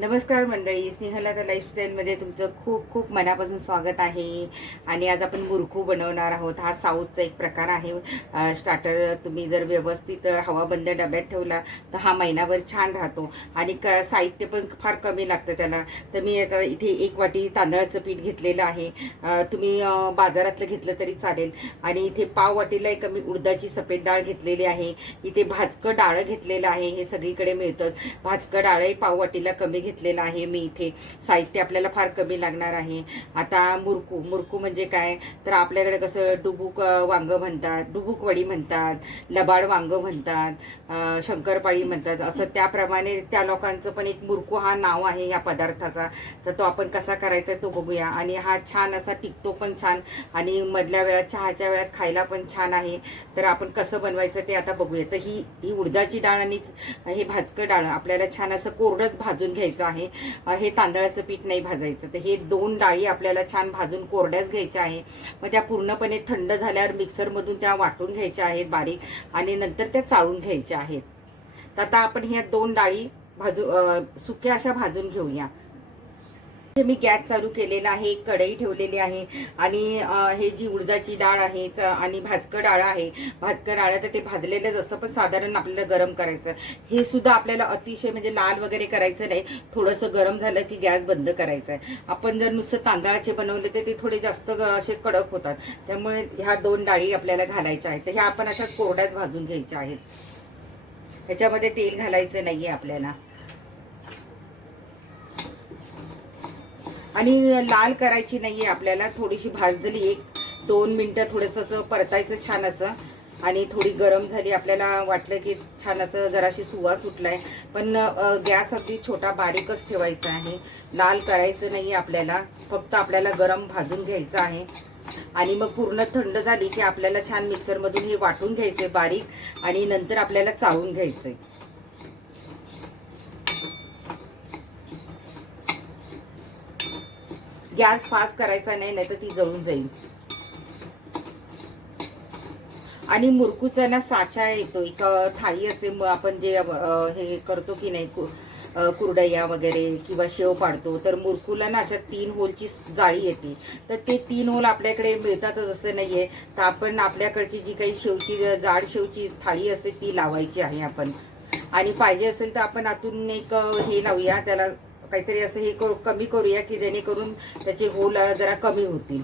नमस्कार मंडळी स्नेहलता लाईफस्टाईलमध्ये तुमचं खूप खूप मनापासून स्वागत आहे. आणि आज आपण मुरखू बनवणार आहोत. हा साऊथचा एक प्रकार आहे. स्टार्टर तुम्ही जर व्यवस्थित हवाबंद डब्यात ठेवला तर हा महिनाभर छान राहतो. आणि क साहित्य पण फार कमी लागतं त्याला. तर मी आता इथे एक वाटी तांदळाचं पीठ घेतलेलं आहे. तुम्ही बाजारातलं घेतलं तरी चालेल. आणि इथे पाव वाटीला एक मी उडदाची सफेद डाळ घेतलेली आहे. इथे भाजकं डाळं घेतलेलं आहे. हे सगळीकडे मिळतं. भाजकं डाळही पाव वाटीला कमी घेतलेलं आहे मी इथे. साहित्य आपल्याला फार कमी लागणार आहे. आता मुरकू मुरकू म्हणजे काय? तर आपल्याकडे कसं डुबूक वांगं म्हणतात डुबूक वडी म्हणतात लबाड वांगं म्हणतात शंकरपाळी म्हणतात. असं त्याप्रमाणे त्या लोकांचं पण एक मुरकू हा नाव आहे या पदार्थाचा. तर तो आपण कसा करायचा तो बघूया. आणि हा छान असा टिकतो पण छान आणि मधल्या वेळात चहाच्या वेळात खायला पण छान आहे. तर आपण कसं बनवायचं ते आता बघूया. तर ही ही उडदाची डाळ आणि हे भाजकं डाळ आपल्याला छान असं कोरडंच भाजून घ्यायचं आहे. हे तांदळाचं पीठ नाही भाजायचं. तर हे दोन डाळी आपल्याला छान भाजून कोरड्याच घ्यायच्या आहे मग त्या पूर्णपणे थंड झाल्यावर मिक्सरमधून त्या वाटून घ्यायच्या आहेत बारीक आणि नंतर त्या चाळून घ्यायच्या आहेत. तर आता आपण ह्या दोन डाळी भाजू सुक्या अशा भाजून घेऊया. मी गॅस चालू केलेला आहे एक कढई ठेवलेली आहे आणि हे जी उडदाची डाळ आहे आणि भाजकं डाळ आहे भाजकं डाळ तर ते भाजलेलंच असतं पण साधारण आपल्याला गरम करायचं. हे सुद्धा आपल्याला अतिशय म्हणजे लाल वगैरे करायचं नाही थोडंसं गरम झालं की गॅस बंद करायचा आहे. आपण जर नुसतं तांदळाचे बनवले तर ते थोडे जास्त असे कडक होतात. त्यामुळे ह्या दोन डाळी आपल्याला घालायच्या आहेत. तर ह्या आपण अशा कोरड्यात भाजून घ्यायच्या आहेत. ह्याच्यामध्ये तेल घालायचं नाहीये आपल्याला. आणि लाल करायची नाही आहे आपल्याला. थोडीशी भाजली एक दोन मिनटं थोडंसं असं परतायचं छान असं. आणि थोडी गरम झाली आपल्याला वाटलं की छान असं जराशी सुवास आहे पण गॅस अगदी छोटा बारीकच ठेवायचा आहे. लाल करायचं नाही आपल्याला. फक्त आपल्याला गरम भाजून घ्यायचं आहे. आणि मग पूर्ण थंड झाली की आपल्याला छान मिक्सरमधून हे वाटून घ्यायचं आहे बारीक. आणि नंतर आपल्याला चावून घ्यायचं आहे गॅस फास्ट करायचा नाही नाही तर ती जळून जाईल. आणि मुरकूचा ना साचा येतो एक थाळी असते मग आपण जे हे करतो की नाही कु- कुरडया वगैरे किंवा शेव पाडतो तर मुरकूला ना अशा तीन होलची जाळी येते. तर ते तीन होल आपल्याकडे मिळतातच असं नाहीये. तर आपण आपल्याकडची जी काही शेवची जाड शेवची थाळी असते ती लावायची आहे आपण. आणि पाहिजे असेल तर आपण आतून एक हे लावूया त्याला काहीतरी असं हे करू कमी करूया की जेणेकरून त्याचे होल जरा कमी होतील.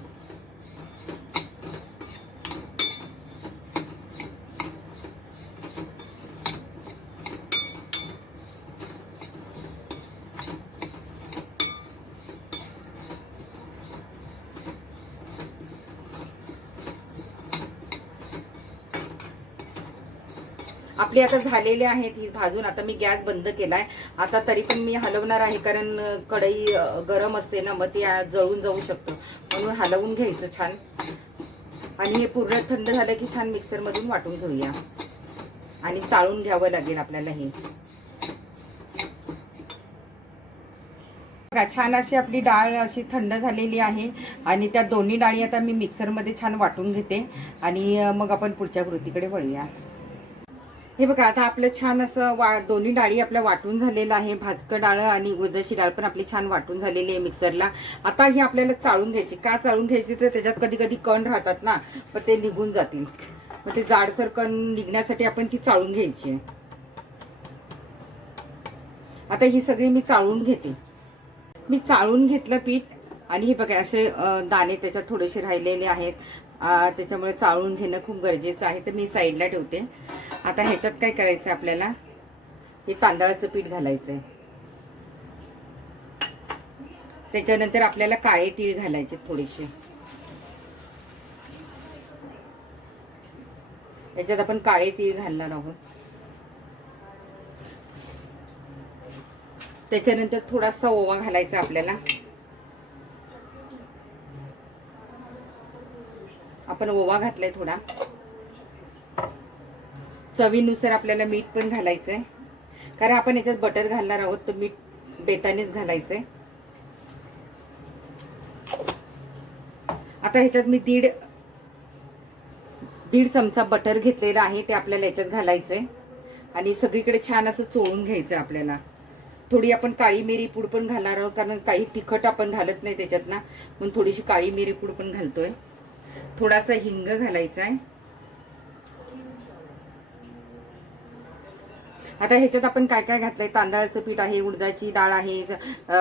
आपली आता झालेले आहेत ही भाजून. आता मी गॅस बंद केलाय. आता तरी पण मी हलवणार आहे कारण कढई गरम असते ना मग ती जळून जाऊ शकतं. म्हणून हलवून घ्यायचं छान. आणि हे पूर्ण थंड झालं की छान मिक्सरमधून वाटून घेऊया. आणि चाळून घ्यावं लागेल आपल्याला हे. बघा, छान अशी आपली डाळ अशी थंड झालेली आहे. आणि त्या दोन्ही डाळी आता मी मिक्सरमध्ये छान वाटून घेते. आणि मग आपण पुढच्या कृतीकडे वळूया. हे बघा आता आपलं छान असं वा दोन्ही डाळी आपल्या वाटून झालेलं आहे. भाजकं डाळ आणि उडदाची डाळ पण आपली छान वाटून झालेली आहे मिक्सरला. आता ही आपल्याला चाळून घ्यायची. का चाळून घ्यायची? तर त्याच्यात कधी कधी कण राहतात ना मग ते निघून जातील. मग ते जाडसर कण निघण्यासाठी आपण ती चाळून घ्यायची आहे. आता ही सगळी मी चाळून घेते. मी चाळून घेतलं पीठ आणि हे बघा असे दाणे त्याच्यात थोडेसे राहिलेले आहेत. त्याच्यामुळे चाळून घेणं खूप गरजेचं आहे. तर मी साईडला ठेवते. आता ह्याच्यात काय करायचं आपल्याला? हे तांदळाचं पीठ घालायचं आहे त्याच्यानंतर आपल्याला काळे तीळ घालायचे थोडेसे. याच्यात आपण काळे तीळ घालणार आहोत. त्याच्यानंतर थोडासा ओवा घालायचा आपल्याला. आपण ओवा घातलाय थोडा. चवीनुसार आपल्याला मीठ पण घालायचंय. कारण आपण याच्यात बटर घालणार आहोत तर मीठ बेतानेच घालायचंय. आता ह्याच्यात मी दीड दीड चमचा बटर घेतलेला आहे ते आपल्याला याच्यात घालायचंय. आणि सगळीकडे छान असं चोळून घ्यायचं आपल्याला. थोडी आपण काळी मिरी पूड पण घालणार आहोत कारण काही तिखट आपण घालत नाही त्याच्यात ना म्हणून थोडीशी काळी मिरी पूड पण घालतोय. थोडासा हिंग घालायचा आहे आता ह्याच्यात आपण काय काय घातलंय? तांदळाचं पीठ आहे उडदाची डाळ आहे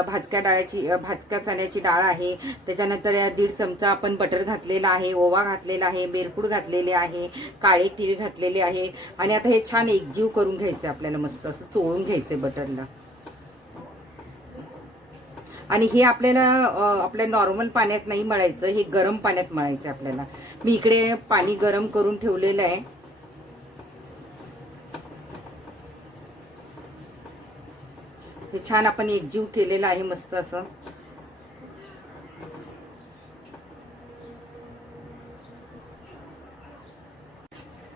भाजक्या डाळाची भाजक्या चण्याची डाळ आहे. त्याच्यानंतर दीड चमचा आपण बटर घातलेला आहे ओवा घातलेला आहे बेरपूड घातलेले आहे काळे तीळ घातलेले आहे. आणि आता हे छान एकजीव करून घ्यायचं आपल्याला मस्त असं चोळून घ्यायचं बटरला. आणि हे आपल्याला आपल्या नॉर्मल पाण्यात नाही मळायचं हे गरम पाण्यात मळायचं आपल्याला. मी इकडे पाणी गरम करून ठेवलेलं आहे. हे छान आपण एकजीव केलेलं आहे मस्त असं.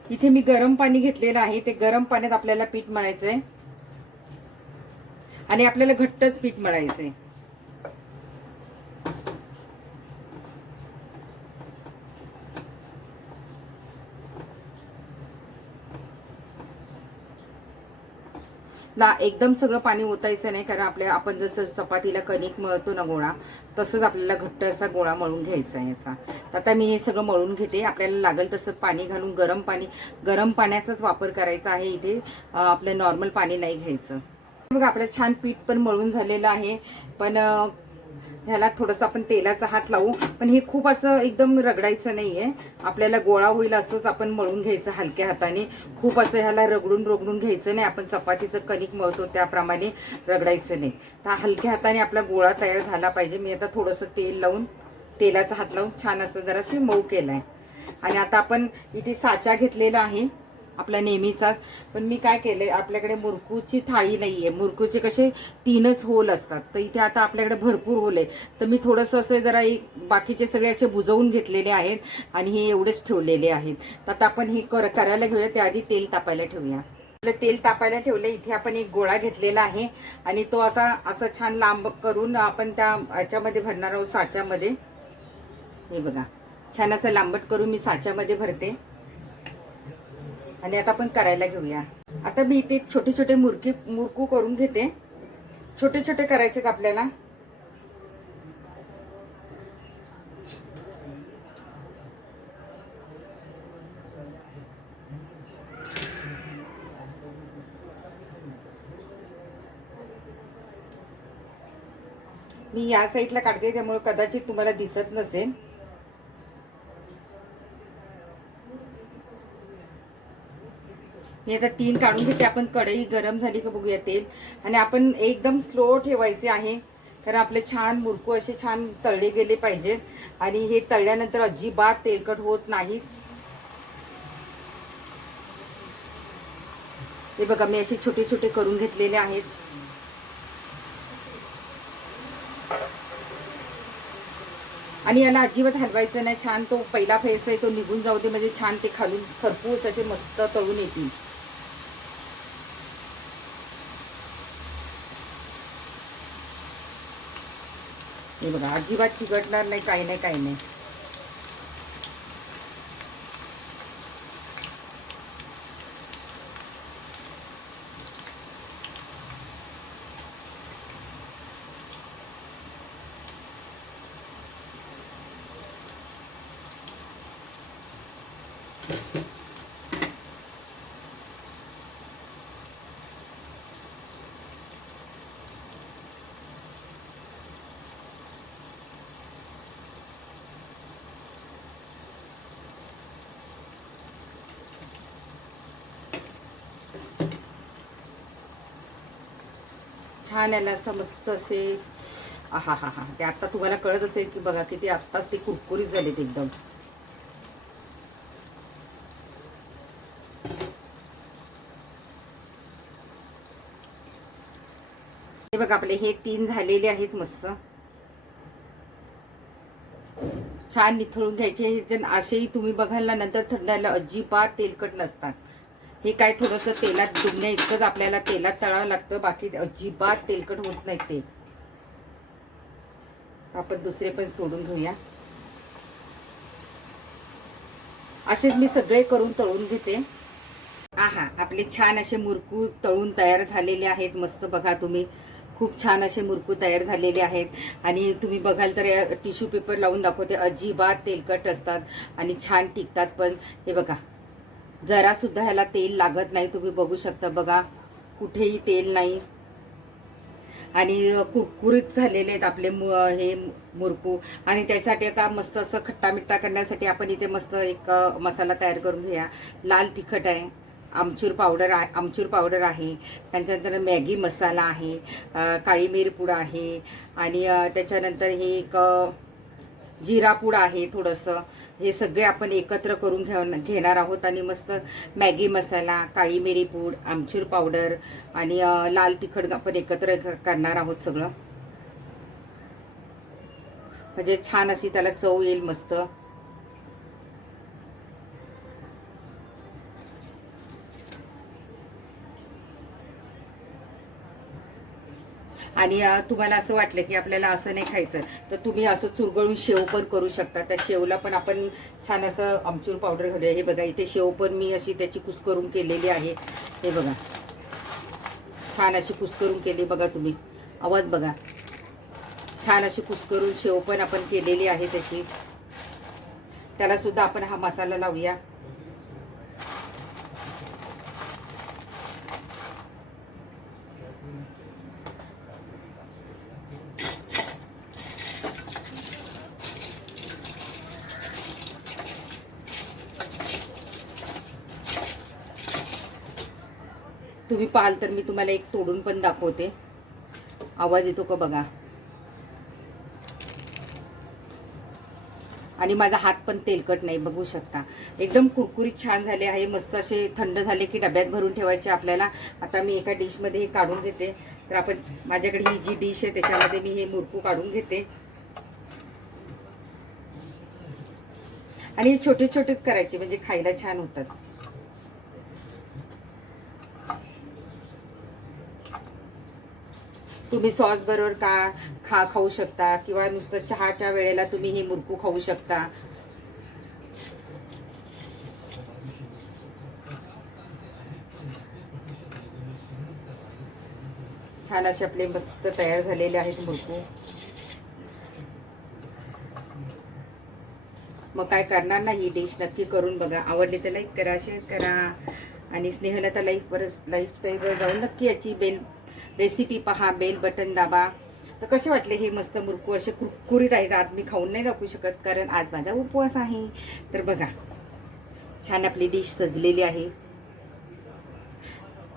इथे मी गरम पाणी घेतलेलं आहे ते गरम पाण्यात आपल्याला पीठ मळायचंय. आणि आपल्याला घट्टच पीठ मळायचंय. ला एकदम सगळं पाणी ओतायचं नाही कारण आपल्या आपण जसं चपातीला कणिक मळतो ना गोळा तसंच आपल्याला घट्ट असा गोळा मळून घ्यायचा याचा. तर आता मी हे सगळं मळून घेते आपल्याला लागेल तसं पाणी घालून गरम पाणी गरम पाण्याचाच वापर करायचा आहे इथे आपलं नॉर्मल पाणी नाही घ्यायचं. मग आपलं छान पीठ पण मळून झालेलं आहे पण ह्याला थोडंसं आपण तेलाचा हात लावू. पण हे खूप असं एकदम रगडायचं नाही आहे आपल्याला गोळा होईल असंच आपण मळून घ्यायचं हलक्या हाताने. खूप असं ह्याला रगडून रगडून घ्यायचं नाही. आपण चपातीचं कणिक मळतो त्याप्रमाणे रगडायचं नाही. तर हलक्या हाताने आपला गोळा तयार झाला पाहिजे. मी आता थोडंसं तेल लावून तेलाचा हात लावून छान असं जराशी मऊ केलाय. आणि आता आपण इथे साचा घेतलेला आहे. आपला नेहमीचा. पण मी काय केलंय आपल्याकडे मुरकूची थाळी नाही आहे मुरकूचे कसे तीनच होल असतात. तर इथे आता आपल्याकडे भरपूर होल आहे तर मी थोडंसं असं जरा एक बाकीचे सगळे असे बुजवून घेतलेले आहेत आणि हे एवढेच ठेवलेले आहेत. तर आता आपण हे कर करायला घेऊया. त्याआधी तेल तापायला ठेवूया. आपलं तेल तापायला ठेवलं इथे आपण एक गोळा घेतलेला आहे आणि तो आता असं छान लांब करून आपण त्या याच्यामध्ये भरणार आहोत साच्यामध्ये. हे बघा. छान असं लांबट करून मी साच्यामध्ये भरते. आणि आता आपण करायला घेऊया. आता मी इथे छोटे छोटे मुरकी मुरकू करून घेते. छोटे छोटे करायचे आपल्याला? मी या साईडला काढते त्यामुळे कदाचित तुम्हाला दिसत नसेल. मी आता तीन काढून घेते. आपण कढई गरम झाली का बघूया तेल. आणि आपण एकदम स्लो ठेवायचे आहे. कारण आपले छान मुरकू असे छान तळले गेले पाहिजेत आणि हे तळल्यानंतर अजिबात तेलकट होत नाहीत हे बघा मी असे छोटे छोटे करून घेतलेले आहेत. आणि याला अजिबात हलवायचं नाही. छान तो पहिला फेस आहे तो निघून जाऊ दे. म्हणजे छान ते खालून खरपूस असे मस्त तळून येतील. हे बघा अजिबात चिकटणार नाही काही नाही काही नाही. छान याला असं मस्त असे हा हा. हा ते आता तुम्हाला कळत असेल की बघा किती आत्ताच ते कुरकुरीत झालेत एकदम. हे बघा आपले हे तीन झालेले आहेत मस्त. छान निथळून घ्यायचे. हे असेही तुम्ही बघायला नंतर थंडायला अजिबात तेलकट नसतात. हे काय थोडंसं तेलात डुबण्या इतकंच आपल्याला तेलात तळावं लागतं बाकी अजिबात तेलकट होत नाही ते. आपण दुसरे पण सोडून घेऊया. असेच मी सगळे करून तळून घेते. आहा आपले छान असे मुरकू तळून तयार झालेले आहेत. मस्त बघा तुम्ही. खूप छान असे मुरकू तयार झालेले आहेत. आणि तुम्ही बघाल तर या टिश्यू पेपर लावून दाखवते. अजिबात तेलकट असतात आणि छान टिकतात पण. हे बघा. जरासुद्धा ह्याला तेल लागत नाही तुम्ही बघू शकता बघा. कुठेही तेल नाही. आणि कुरकुरीत झालेले आहेत आपले मु हे मुरकू. आणि त्यासाठी आता मस्त असं खट्टा मिठ्ठा करण्यासाठी आपण इथे मस्त एक मसाला तयार करून घेऊया. लाल तिखट आहे. आमचूर पावडर आहे आमचूर पावडर आहे. त्याच्यानंतर मॅगी मसाला आहे. काळी मिरपूड आहे. आणि त्याच्यानंतर हे एक जिरापूड आहे थोडंसं. हे सगळे आपण एकत्र करून घेऊन घेणार आहोत आणि मस्त मॅगी मसाला काळी मिरी पूड आमचूर पावडर आणि लाल तिखट आपण एकत्र करणार आहोत सगळं. म्हणजे छान अशी त्याला चव येईल मस्त. आणि तुम्हाला असं वाटलं की आपल्याला असं नाही खायचं तर तुम्ही असं चुरगळून शेव पण करू शकता. त्या शेवला पण आपण छान असं आमचूर पावडर घालूया. हे बघा इथे शेव पण मी अशी त्याची कुस्करून केलेली आहे. हे बघा. छान अशी कुस्करून केली बघा तुम्ही. आवाज बघा. छान अशी कुस्करून शेव पण आपण केलेली आहे त्याची. त्याला सुद्धा आपण हा मसाला लावूया. तुम्ही पाहाल तर मी तुम्हाला एक तोडून पण दाखवते. आवाज येतो का बघा? आणि माझा हात पण तेलकट नाही बघू शकता. एकदम कुरकुरीत छान झाले आहे मस्त असे थंड झाले की डब्यात भरून ठेवायचे आपल्याला. आता मी एका डिशमध्ये हे काढून घेते. तर आपण माझ्याकडे ही जी डिश आहे त्याच्यामध्ये मी हे मुरकू काढून घेते. आणि हे छोटे छोटेच करायचे म्हणजे खायला छान होतात. तुम्ही सॉस बरोबर का खा खाऊ शकता? किंवा नुसतं चहाच्या वेळेला तुम्ही हे मुरकू खाऊ शकता? छान असे आपले मस्त तयार झालेले आहेत मुरकू. मग काय करणार ना ही डिश नक्की करून बघा. आवडली तर लाईक करा शेअर करा. आणि स्नेहला तर लाईफ वर लाईफ जाऊन नक्की याची बेल रेसिपी पहा बेल बटन दाबा. तर कसे वाटले हे मस्त मुरकू असे कुरकुरीत आहेत आज मी खाऊन नाही दाखवू शकत कारण आज माझा उपवास आहे. तर बघा छान आपली डिश सजलेली आहे.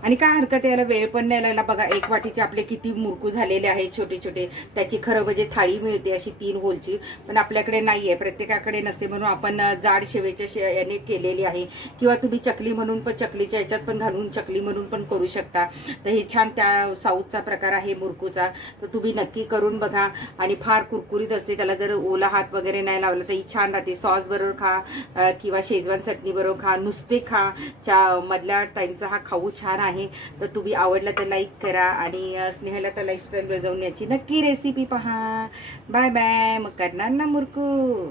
आणि काय हरकत यायला याला? वेळ पण नाही लागला. बघा एक वाटीचे आपले किती मुरकू झालेले आहेत छोटे छोटे. त्याची खरं म्हणजे थाळी मिळते अशी तीन होलची. पण आपल्याकडे नाही आहे प्रत्येकाकडे नसते म्हणून आपण जाड शेवेच्या शे याने केलेली आहे. किंवा तुम्ही चकली म्हणून पण चकलीच्या याच्यात पण घालून चकली म्हणून पण करू शकता. तर हे छान त्या साऊथचा प्रकार आहे मुरकूचा. तर तुम्ही नक्की करून बघा. आणि फार कुरकुरीत असते. त्याला जर ओला हात वगैरे नाही लावला तर ही छान राहते. सॉस बरोबर खा किंवा शेजवान चटणी बरोबर खा. नुसते खा. चा मधल्या टाईमचा हा खाऊ छान आहे. तर तुम्ही आवडला तर लाईक करा आणि अ, स्नेहला तर लाईफस्टाईलवर जाऊन याची नक्की रेसिपी पहा. बाय बाय मग करणार ना मुरकू